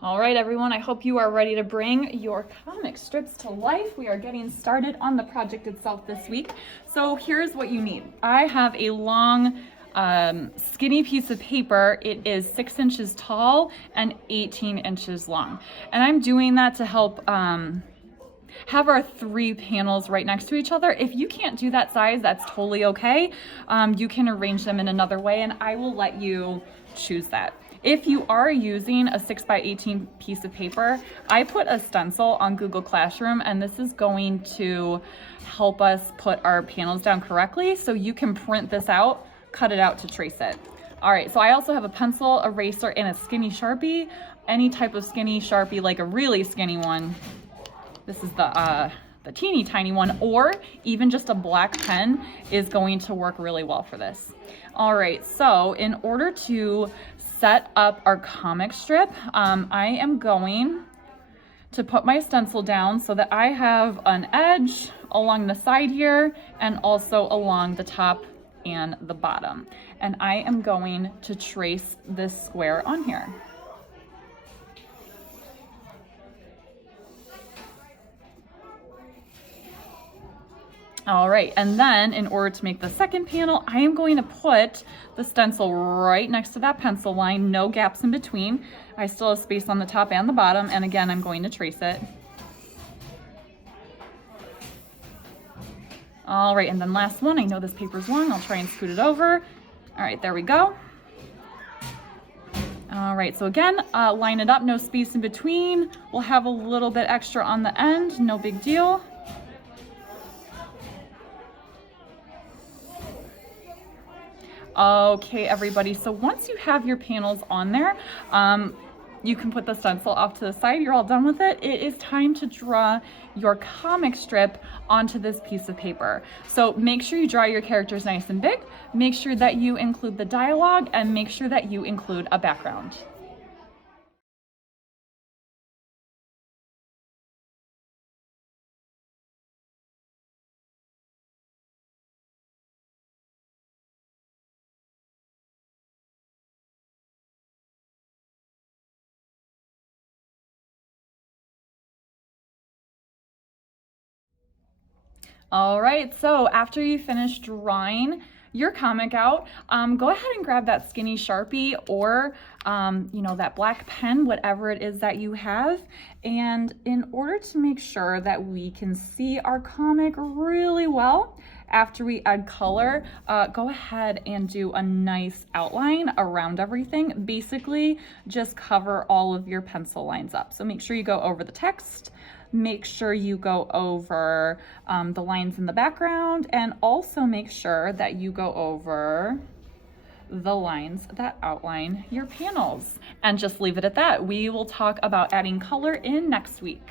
All right, everyone, I hope you are ready to bring your comic strips to life. We are getting started on the project itself this week. So here's what you need. I have a long, skinny piece of paper. It is 6 inches tall and 18 inches long. And I'm doing that to help have our 3 panels right next to each other. If you can't do that size, that's totally okay. You can arrange them in another way, and I will let you choose that. If you are using a 6x18 piece of paper, I put a stencil on Google Classroom, and this is going to help us put our panels down correctly, so you can print this out, cut it out to trace it. All right, so I also have a pencil, eraser, and a skinny Sharpie. Any type of skinny Sharpie, like a really skinny one. This is the teeny tiny one, or even just a black pen is going to work really well for this. All right, so in order to set up our comic strip, I am going to put my stencil down so that I have an edge along the side here and also along the top and the bottom. And I am going to trace this square on here. All right, and then in order to make the second panel, I am going to put the stencil right next to that pencil line, no gaps in between. I still have space on the top and the bottom, and again, I'm going to trace it. All right, and then last one, I know this paper's long, I'll try and scoot it over. All right, there we go. All right, so again, line it up, no space in between. We'll have a little bit extra on the end, no big deal. Okay, everybody, so once you have your panels on there, you can put the stencil off to the side. You're all done with it. It is time to draw your comic strip onto this piece of paper. So make sure you draw your characters nice and big, make sure that you include the dialogue, and make sure that you include a background. All right, so after you finish drawing your comic out, go ahead and grab that skinny Sharpie or that black pen, whatever it is that you have. And in order to make sure that we can see our comic really well, after we add color, go ahead and do a nice outline around everything. Basically, just cover all of your pencil lines up. So make sure you go over the text, make sure you go over the lines in the background, and also make sure that you go over the lines that outline your panels. And just leave it at that. We will talk about adding color in next week.